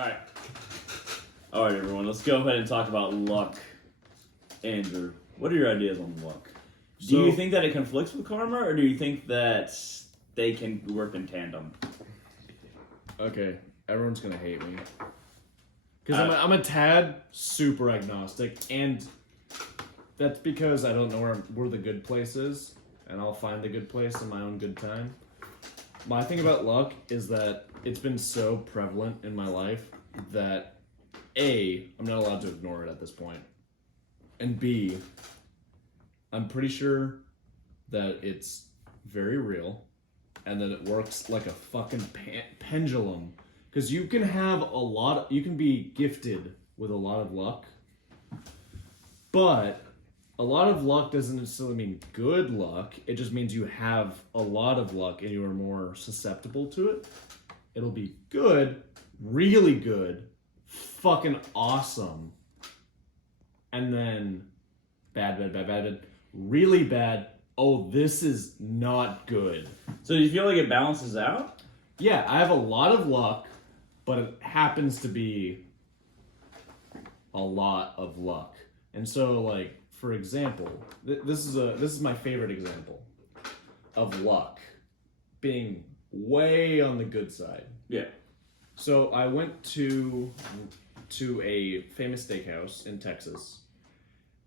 Alright. Alright, everyone, let's go ahead and talk about luck. Andrew, what are your ideas on luck? Do you think that it conflicts with karma, or do you think that they can work in tandem? Okay, everyone's gonna hate me. Because I'm a tad super agnostic, and that's because I don't know where the good place is, and I'll find the good place in my own good time. My thing about luck is that it's been so prevalent in my life that A, I'm not allowed to ignore it at this point, and B, I'm pretty sure that it's very real and that it works like a fucking pendulum. Because you can have you can be gifted with a lot of luck, but a lot of luck doesn't necessarily mean good luck. It just means you have a lot of luck and you are more susceptible to it. It'll be good, really good, fucking awesome, and then bad, really bad. Oh, this is not good. So do you feel like it balances out? Yeah, I have a lot of luck, but it happens to be a lot of luck. And so, like, for example, this is my favorite example of luck being way on the good side. Yeah. So I went to a famous steakhouse in Texas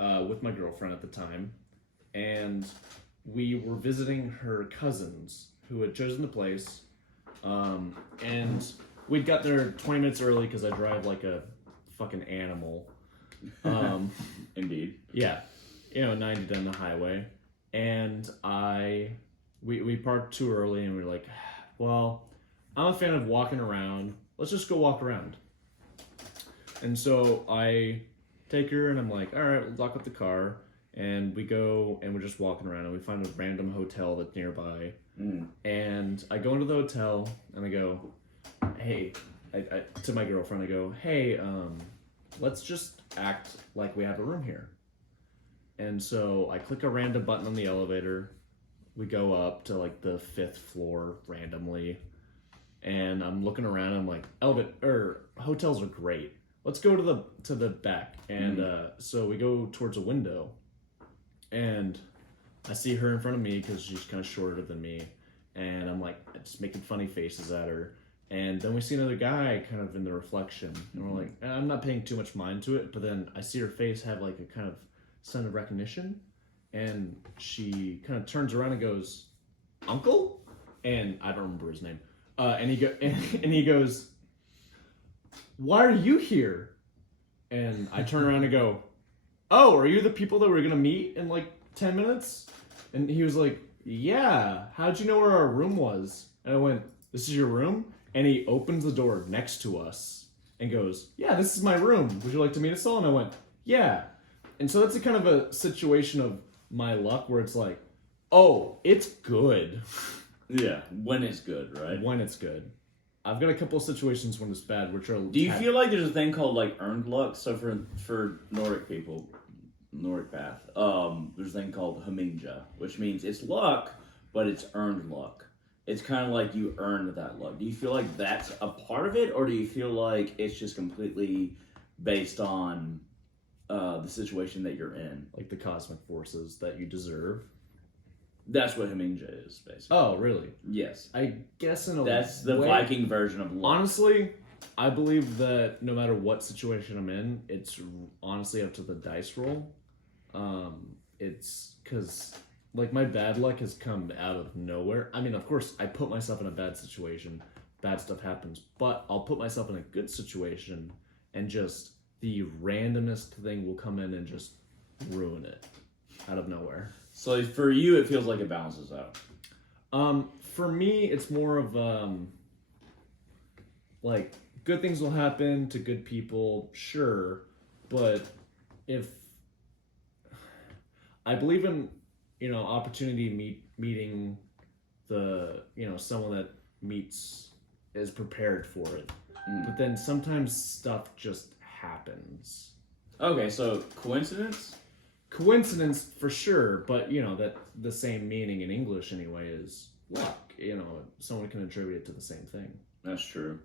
with my girlfriend at the time, and we were visiting her cousins who had chosen the place, and we'd got there 20 minutes early because I drive like a fucking animal. Indeed. Yeah, 90 down the highway, and we parked too early, and we were like, well, I'm a fan of walking around. Let's just go walk around. And so I take her, and I'm like, all right, we'll lock up the car, and we go, and we're just walking around, and we find a random hotel that's nearby. And I go into the hotel, and I go, hey, I to my girlfriend, I go, hey, let's just act like we have a room here. And so I click a random button on the elevator. We go up to like the 5th floor randomly, and I'm looking around. I'm like, hotels are great. Let's go to the back. And so we go towards a window, and I see her in front of me because she's kind of shorter than me, and I'm like just making funny faces at her. And then we see another guy kind of in the reflection, and we're like, I'm not paying too much mind to it, but then I see her face have like a kind of sense of recognition, and she kind of turns around and goes, "Uncle?" And I don't remember his name. And he goes, "Why are you here?" And I turn around and go, "Oh, are you the people that we're gonna meet in like 10 minutes?" And he was like, "Yeah, how'd you know where our room was?" And I went, "This is your room?" And he opens the door next to us and goes, "Yeah, this is my room. Would you like to meet us all?" And I went, "Yeah." And so that's a kind of a situation of my luck where it's like, oh, it's good. Yeah, when it's good, right? When it's good. I've got a couple of situations when it's bad, which are... Do you feel like there's a thing called, like, earned luck? So for Nordic people, Nordic path, there's a thing called Haminja, which means it's luck, but it's earned luck. It's kind of like you earned that luck. Do you feel like that's a part of it, or do you feel like it's just completely based on the situation that you're in? Like the cosmic forces that you deserve? That's what Haminja is, basically. Oh, really? Yes. I guess in a That's the way, Viking version of luck. Honestly, I believe that no matter what situation I'm in, it's honestly up to the dice roll. It's because... like, my bad luck has come out of nowhere. I mean, of course, I put myself in a bad situation. Bad stuff happens. But I'll put myself in a good situation, and just the randomest thing will come in and just ruin it out of nowhere. So for you, it feels like it balances out. For me, it's more of, like, good things will happen to good people, sure. But if... I believe in... opportunity meeting the, someone that is prepared for it. But then sometimes stuff just happens. Okay, so coincidence? Coincidence for sure, but that the same meaning in English anyway is luck. Someone can attribute it to the same thing. That's true.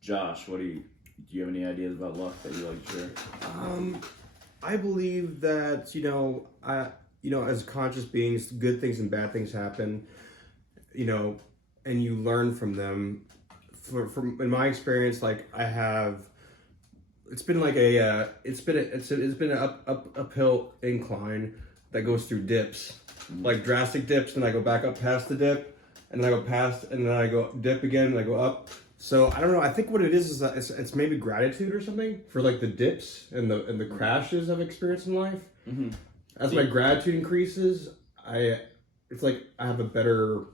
Josh, do you have any ideas about luck that you like to share? I believe that as conscious beings, good things and bad things happen. And you learn from them. From in my experience, like I have, it's been like it's been an uphill incline that goes through dips, like drastic dips, and I go back up past the dip, and then I go past, and then I go dip again, and I go up. So I don't know. I think what it is that it's maybe gratitude or something for like the dips and the crashes I've experienced in life. Mm-hmm. As my gratitude increases, it's like I have a better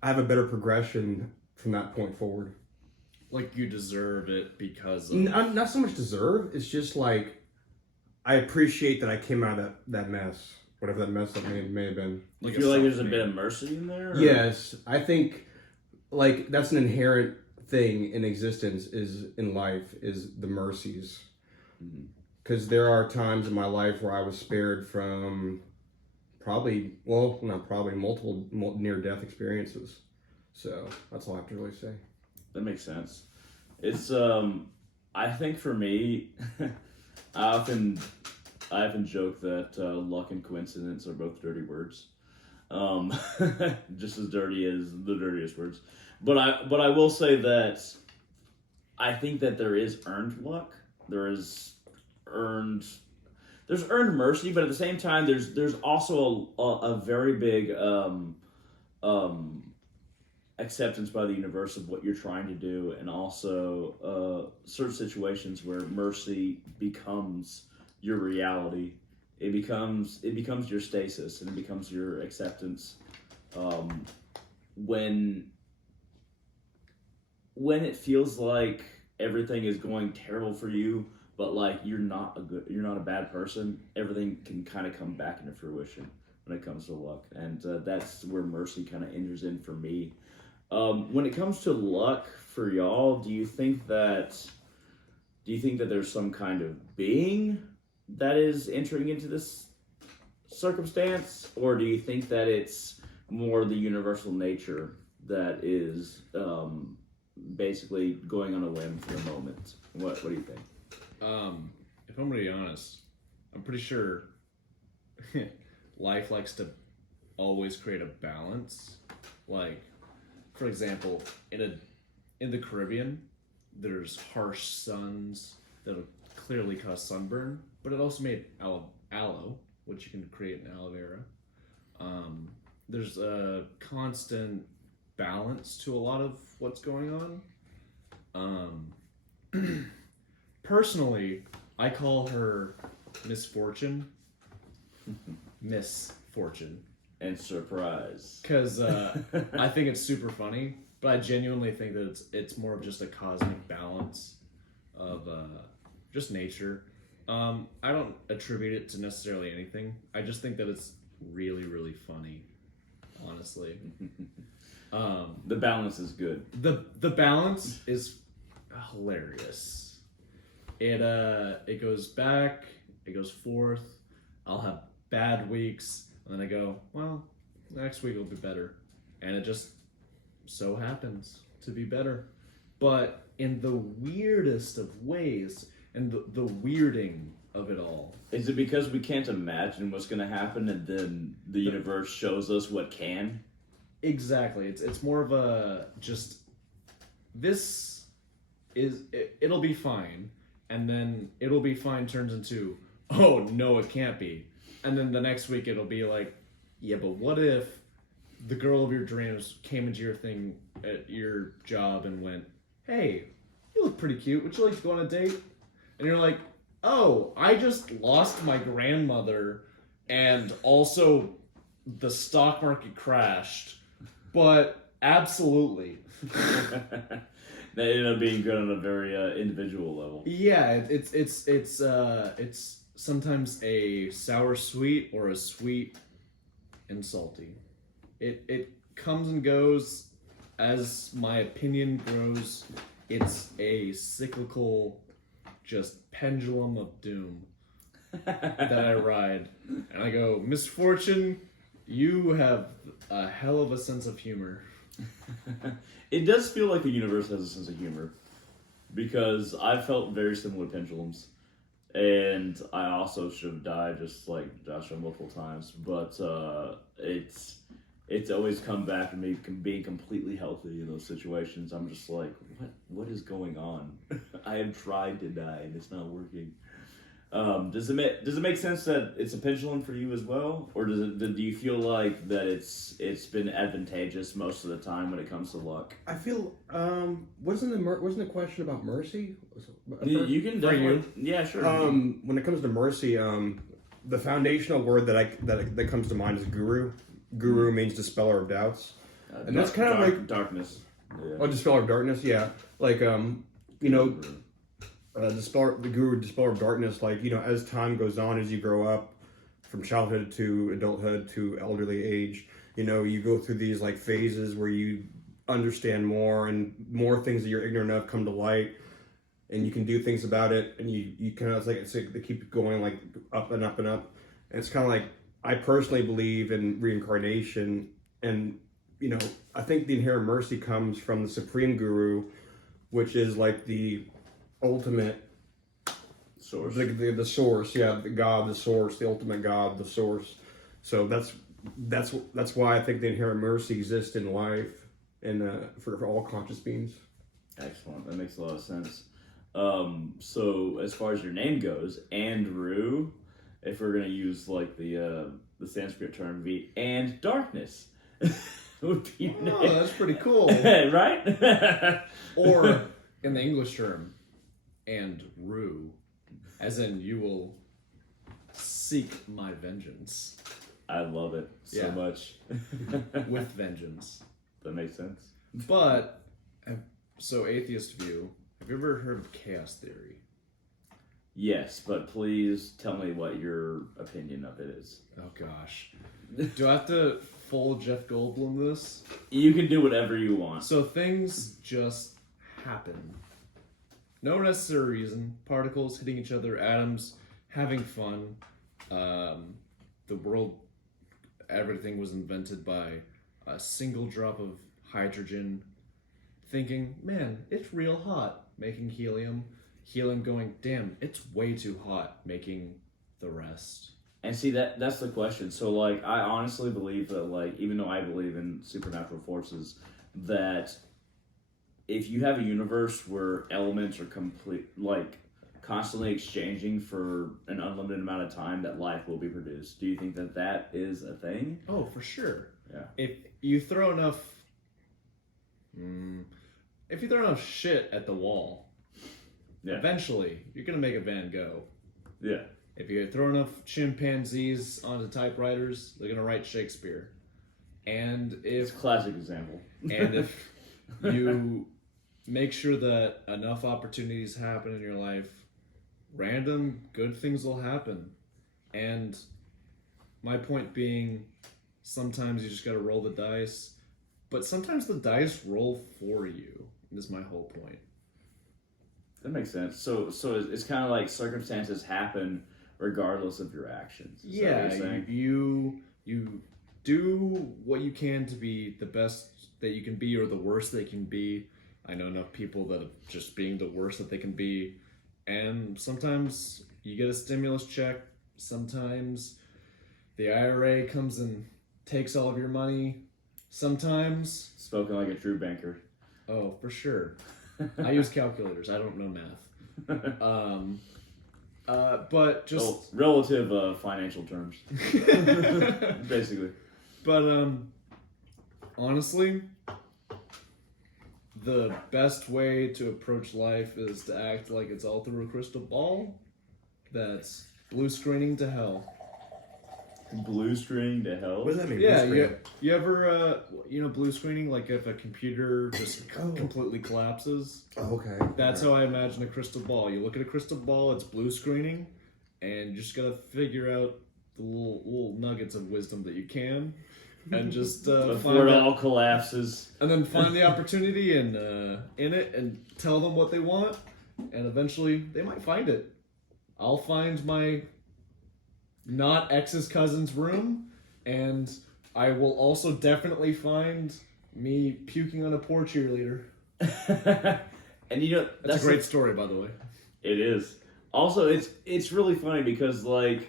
progression from that point forward. Like you deserve it because of... Not so much deserve. It's just like I appreciate that I came out of that mess, whatever that mess that may have been. You feel like there's a bit of mercy in there? Or? Yes, I think like that's an inherent thing in existence in life is the mercies. Because there are times in my life where I was spared from multiple near-death experiences. So that's all I have to really say. That makes sense. It's I think for me, I often joke that luck and coincidence are both dirty words, just as dirty as the dirtiest words. But I will say that I think that there is earned luck. There's earned mercy, but at the same time, there's also a very big acceptance by the universe of what you're trying to do, and also certain situations where mercy becomes your reality. It becomes your stasis, and it becomes your acceptance. When it feels like everything is going terrible for you, but like you're not a bad person, everything can kind of come back into fruition when it comes to luck, and that's where mercy kind of enters in for me. When it comes to luck for y'all, do you think that there's some kind of being that is entering into this circumstance, or do you think that it's more the universal nature that is basically going on a whim for the moment? What do you think? If I'm gonna be honest, I'm pretty sure life likes to always create a balance. Like, for example, in the Caribbean, there's harsh suns that'll clearly cause sunburn, but it also made aloe, which you can create in aloe vera. There's a constant balance to a lot of what's going on. Personally, I call her Misfortune. Miss Fortune. And surprise. Because I think it's super funny, but I genuinely think that it's more of just a cosmic balance of just nature. I don't attribute it to necessarily anything. I just think that it's really, really funny, honestly. The balance is good. The balance is hilarious. It goes back, it goes forth. I'll have bad weeks, and then I go, well, next week will be better, and it just so happens to be better, but in the weirdest of ways, and the weirding of it all. Is it because we can't imagine what's going to happen, and then the universe shows us what can? Exactly. It's more of a just this it'll be fine, and then it'll be fine turns into, oh no, it can't be, and then the next week it'll be like, yeah, but what if the girl of your dreams came into your thing at your job and went, hey, you look pretty cute, would you like to go on a date? And you're like, oh, I just lost my grandmother, and also the stock market crashed, but absolutely. That ended up being good on a very individual level. Yeah, it's sometimes a sour sweet or a sweet and salty. It comes and goes as my opinion grows. It's a cyclical, just pendulum of doom that I ride, and I go, Misfortune, you have a hell of a sense of humor. It does feel like the universe has a sense of humor. because I felt very similar pendulums, and I also should have died just like Joshua multiple times. But it's always come back to me being completely healthy in those situations. I'm just like, what is going on? I have tried to die and it's not working. Does it make sense that it's a pendulum for you as well, or do you feel like that it's been advantageous most of the time when it comes to luck? I feel wasn't the question about mercy? You can definitely, yeah, sure. When it comes to mercy, the foundational word that comes to mind is guru. Guru means dispeller of doubts, and that's kind of like darkness. Yeah. Oh, dispeller of darkness, yeah. Like the guru, dispeller of darkness. Like as time goes on, as you grow up, from childhood to adulthood to elderly age, you go through these like phases where you understand more and more things that you're ignorant of come to light, and you can do things about it, and you kind of it's like they keep going like up and up and up, and it's kind of like. I personally believe in reincarnation, and I think the inherent mercy comes from the supreme guru, which is like the ultimate Source. The source, yeah, the God, the source, the ultimate God, the source. So that's why I think the inherent mercy exists in life and for all conscious beings. Excellent. That makes a lot of sense. So as far as your name goes, Andrew, if we're gonna use like the Sanskrit term, and darkness would be your name. Oh, that's pretty cool. Right? Or in the English term, and rue, as in you will seek my vengeance. I love it so Yeah. much. With vengeance. That makes sense. But, so atheist view, have you ever heard of chaos theory? Yes, but please tell me what your opinion of it is. Oh gosh. Do I have to full Jeff Goldblum this? You can do whatever you want. So things just happen. No necessary reason. Particles hitting each other, atoms having fun. The world, everything was invented by a single drop of hydrogen thinking, man, it's real hot, making helium. Helium going, damn, it's way too hot, making the rest. And see, that's the question. So, like, I honestly believe that, like, even though I believe in supernatural forces, that if you have a universe where elements are constantly exchanging for an unlimited amount of time, that life will be produced. Do you think that that is a thing? Oh, for sure. Yeah. If you throw enough shit at the wall, Yeah. eventually you're gonna make a Van Gogh. Yeah. If you throw enough chimpanzees onto typewriters, they're gonna write Shakespeare. And It's a classic example. if you make sure that enough opportunities happen in your life, random good things will happen. And my point being, sometimes you just gotta roll the dice, but sometimes the dice roll for you, is my whole point. That makes sense. So it's kind of like circumstances happen regardless of your actions. Is that what you're saying? You do what you can to be the best that you can be or the worst they can be. I know enough people that are just being the worst that they can be. And sometimes you get a stimulus check. Sometimes the IRA comes and takes all of your money. Sometimes... Spoken like a true banker. Oh, for sure. I use calculators. I don't know math. But just... relative financial terms. Basically. But, honestly, the best way to approach life is to act like it's all through a crystal ball. That's blue screening to hell. Blue screening to hell? What does that mean? Yeah, Blue screen? you ever, blue screening, like if a computer just completely collapses? Oh, okay. That's how I imagine a crystal ball. You look at a crystal ball, it's blue screening, and you just gotta figure out the little nuggets of wisdom that you can, and just Before it all collapses. and then find the opportunity in it, and tell them what they want, and eventually they might find it. I'll find my not ex's cousin's room, and I will also definitely find me puking on a poor cheerleader. And you know That's a great story, by the way. It is. Also, it's really funny because like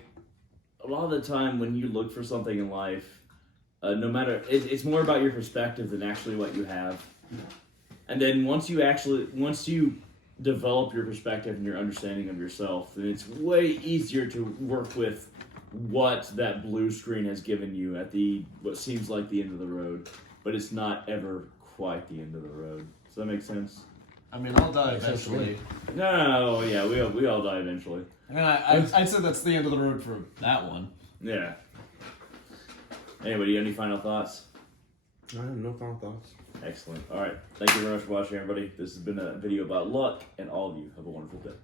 a lot of the time when you look for something in life, no matter it's more about your perspective than actually what you have. And then once you develop your perspective and your understanding of yourself, then it's way easier to work with what that blue screen has given you at what seems like the end of the road, but it's not ever quite the end of the road. Does that make sense? I mean, I'll die eventually. No, yeah, we all die eventually. I mean, I'd say that's the end of the road for that one. Yeah. Anyway, do you have any final thoughts? I have no final thoughts. Excellent. All right. Thank you very much for watching, everybody. This has been a video about luck, and all of you have a wonderful day.